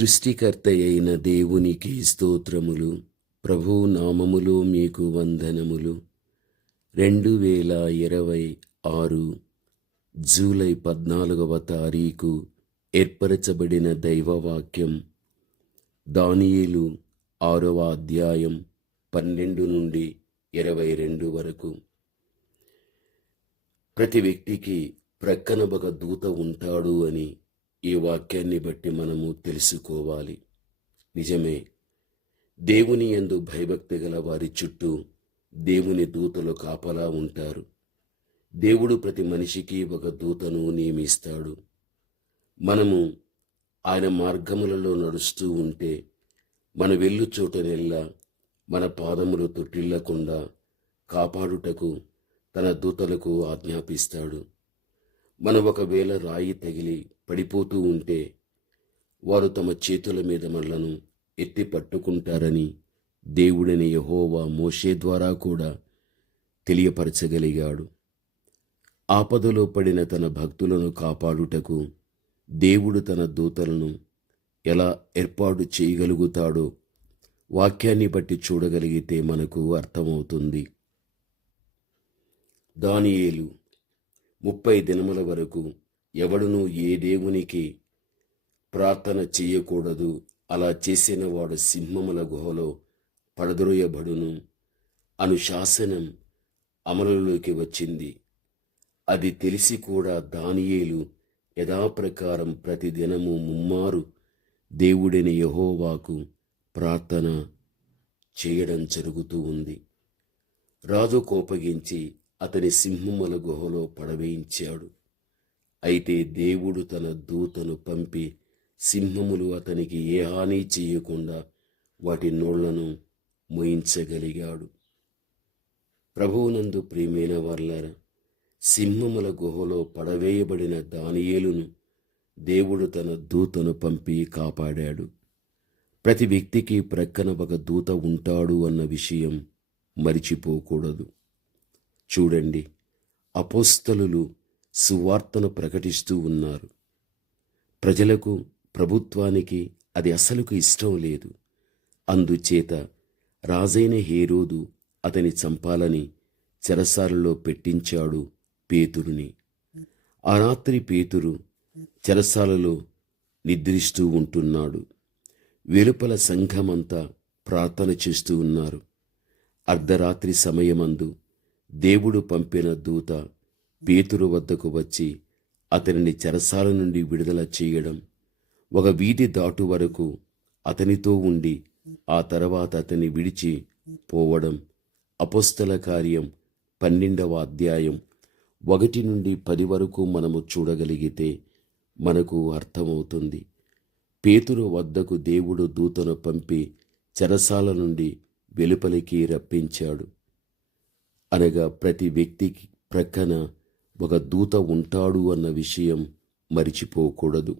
సృష్టికర్త అయిన దేవునికి స్తోత్రములు. ప్రభువు నామములో మీకు వందనములు. 2026 జూలై 14వ తారీఖు ఏర్పరచబడిన దైవవాక్యం దానియేలు 6వ అధ్యాయం 12 నుండి 22 వరకు. ప్రతి వ్యక్తికి ప్రక్కన ఒక దూత ఉంటాడు అని ఈ వాక్యాన్ని బట్టి మనము తెలుసుకోవాలి. నిజమే, దేవుని యందు భయభక్తి గల వారి చుట్టూ దేవుని దూతలు కాపలా ఉంటారు. దేవుడు ప్రతి మనిషికి ఒక దూతను నియమిస్తాడు. మనము ఆయన మార్గములలో నడుస్తూ ఉంటే మన వెళ్ళు చోటనెల్లా మన పాదములు తొట్టిల్లకుండా కాపాడుటకు తన దూతలకు ఆజ్ఞాపిస్తాడు. మనం ఒకవేళ రాయి తగిలి పడిపోతూ ఉంటే వారు తమ చేతుల మీద మనలను ఎత్తి పట్టుకుంటారని దేవుడని యెహోవా మోషే ద్వారా కూడా తెలియపరచగలిగాడు. ఆపదలో పడిన తన భక్తులను కాపాడుటకు దేవుడు తన దూతలను ఎలా ఏర్పాటు చేయగలుగుతాడో వాక్యాన్ని బట్టి చూడగలిగితే మనకు అర్థమవుతుంది. దానియేలు 30 దినముల వరకు ఎవడునూ ఏ దేవునికి ప్రార్థన చేయకూడదు, అలా చేసిన వాడు సింహముల గుహలో పడద్రోయబడును అను శాసనం అమలులోకి వచ్చింది. అది తెలిసి కూడా దానియేలు యథాప్రకారం ప్రతిదినము ముమ్మారు దేవుడైన యెహోవాకు ప్రార్థన చేయడం జరుగుతూ ఉంది. రాజు కోపగించి అతని సింహముల గుహలో పడవేయించాడు. అయితే దేవుడు తన దూతను పంపి సింహములు అతనికి ఏ హాని చేయకుండా వాటి నోళ్లను మోయించగలిగాడు. ప్రభువునందు ప్రియమైన వారలారా, సింహముల గుహలో పడవేయబడిన దానియేలును దేవుడు తన దూతను పంపి కాపాడాడు. ప్రతి వ్యక్తికి ప్రక్కన ఒక దూత ఉంటాడు అన్న విషయం మరిచిపోకూడదు. చూడండి, అపోస్తలులు సువార్తను ప్రకటిస్తూ ఉన్నారు. ప్రజలకు, ప్రభుత్వానికి అది అసలుకు ఇష్టం లేదు. అందుచేత రాజైన హేరోదు అతని చంపాలని చెరసాలలో పెట్టించాడు పేతురుని. ఆ రాత్రి పేతురు చెరసాలలో నిద్రిస్తూ ఉంటున్నాడు. వెలుపల సంఘమంతా ప్రార్థన చేస్తూ ఉన్నారు. అర్ధరాత్రి సమయమందు దేవుడు పంపిన దూత పేతురు వద్దకు వచ్చి అతనిని చెరసాల నుండి విడుదల చేయడం, ఒక వీధి దాటు వరకు అతనితో ఉండి ఆ తర్వాత అతన్ని విడిచి పోవడం అపోస్తల కార్యం 12వ అధ్యాయం 1 నుండి 10 వరకు మనము చూడగలిగితే మనకు అర్థమవుతుంది. పేతురు వద్దకు దేవుడు దూతను పంపి చెరసాల నుండి వెలుపలికి రప్పించాడు. అనగా ప్రతి వ్యక్తికి ప్రక్కన ఒక దూత ఉంటాడు అన్న విషయం మరిచిపోకూడదు.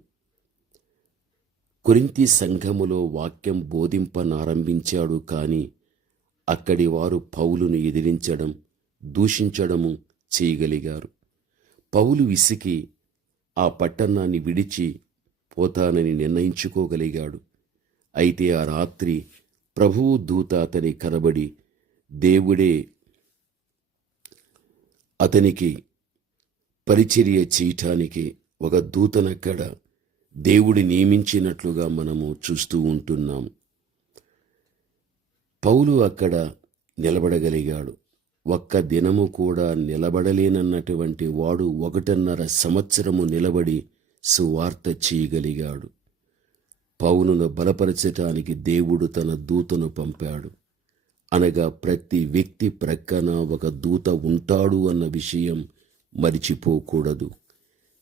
కొరింథీ సంఘములో వాక్యం బోధింపనారంభించాడు. కానీ అక్కడి వారు పౌలును ఎదిరించడం, దూషించడము చేయగలిగారు. పౌలు విసికి ఆ పట్టణాన్ని విడిచి పోతానని నిర్ణయించుకోగలిగాడు. అయితే ఆ రాత్రి ప్రభువు దూత అతని కనబడి దేవుడే అతనికి పరిచర్య చేయటానికి ఒక దూతనక్కడ దేవుడి నియమించినట్లుగా మనము చూస్తూ ఉంటున్నాం. పౌలు అక్కడ నిలబడగలిగాడు. ఒక్క దినము కూడా నిలబడలేనన్నటువంటి వాడు 1.5 సంవత్సరము నిలబడి సువార్త చేయగలిగాడు. పౌలును బలపరచటానికి దేవుడు తన దూతను పంపాడు. అనగా ప్రతి వ్యక్తి ప్రక్కన ఒక దూత ఉంటాడు అన్న విషయం మరిచిపోకూడదు.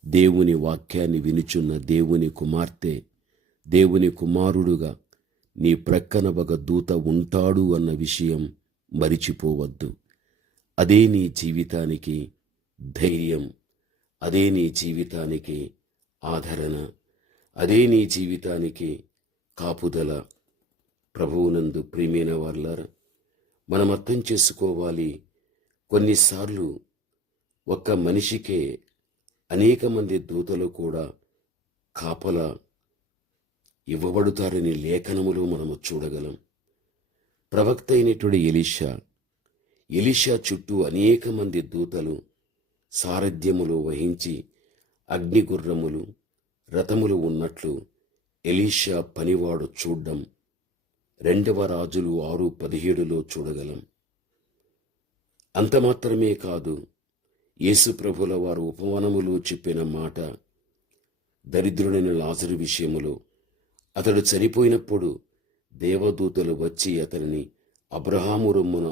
దేవుని వాక్యాన్ని వినుచున్న దేవుని కుమార్తె, దేవుని కుమారుడుగా నీ ప్రక్కన ఒక దూత ఉంటాడు అన్న విషయం మరిచిపోవద్దు. అదే నీ జీవితానికి ధైర్యం, అదే నీ జీవితానికి ఆదరణ, అదే నీ జీవితానికి కాపుదల. ప్రభువునందు ప్రియమైన వారలారా, మనం అర్థం చేసుకోవాలి. కొన్నిసార్లు ఒక్క మనిషికే అనేక మంది దూతలు కూడా కాపలా ఇవ్వబడుతారని లేఖనములో మనము చూడగలం. ప్రవక్త అయినటువంటి ఎలీషా చుట్టూ అనేక మంది దూతలు సారథ్యములు వహించి అగ్నిగుర్రములు రథములు ఉన్నట్లు ఎలీషా పనివాడు చూడ్డం 2వ రాజులు 6:17లో చూడగలం. అంత మాత్రమే కాదు, యేసు ప్రభుల వారు ఉపమానములో చెప్పిన మాట, దరిద్రుడైన లాజరు విషయములో అతడు చనిపోయినప్పుడు దేవదూతలు వచ్చి అతనిని అబ్రహాము రొమ్మున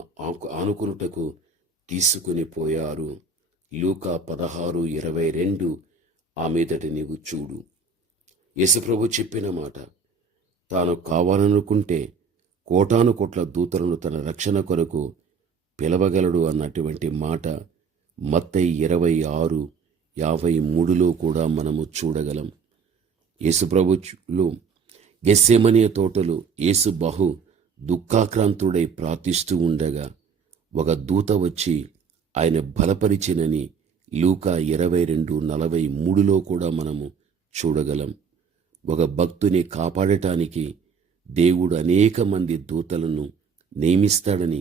ఆనుకునుటకు తీసుకుని పోయారు. లూకా 16:22 ఆ మీదట నీవు చూడు. యేసుప్రభు చెప్పిన మాట, తాను కావాలనుకుంటే కోటాను కోట్ల దూతలను తన రక్షణ కొరకు పిలవగలడు అన్నటువంటి మాట మత్తయి 26:53లో కూడా మనము చూడగలం. యేసుప్రభులు గెత్సేమనీ తోటలో యేసు బహు దుఃఖాక్రాంతుడై ప్రార్థిస్తూ ఉండగా ఒక దూత వచ్చి ఆయన బలపరిచినని లూకా 22:43లో కూడా మనము చూడగలం. ఒక భక్తుని కాపాడటానికి దేవుడు అనేక మంది దూతలను నియమిస్తాడని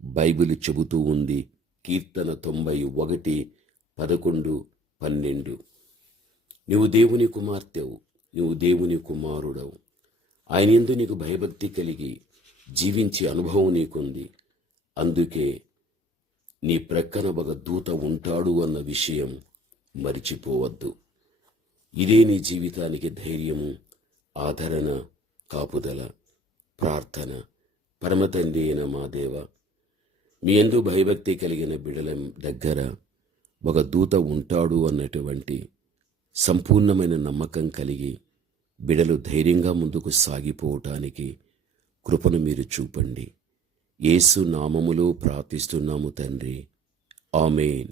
బైబిల్ చెబుతూ ఉంది. కీర్తన 91:11-12. నువ్వు దేవుని కుమార్తెవు, నువ్వు దేవుని కుమారుడవు. ఆయన యందు నీకు భయభక్తి కలిగి జీవించే అనుభవం నీకుంది. అందుకే నీ ప్రక్కన ఒక దూత ఉంటాడు అన్న విషయం మరిచిపోవద్దు. ఇదే నీ జీవితానికి ధైర్యము, ఆదరణ, కాపుదల. ప్రార్థన. పరమతండ్రి అయిన మా దేవ, మీ యందు భయభక్తి కలిగిన బిడల దగ్గర ఒక దూత ఉంటాడు అన్నటువంటి సంపూర్ణమైన నమ్మకం కలిగి బిడలు ధైర్యంగా ముందుకు సాగిపోవటానికి కృపను మీరు చూపండి. యేసు నామములో ప్రార్థిస్తున్నాము తండ్రి. ఆమేన్.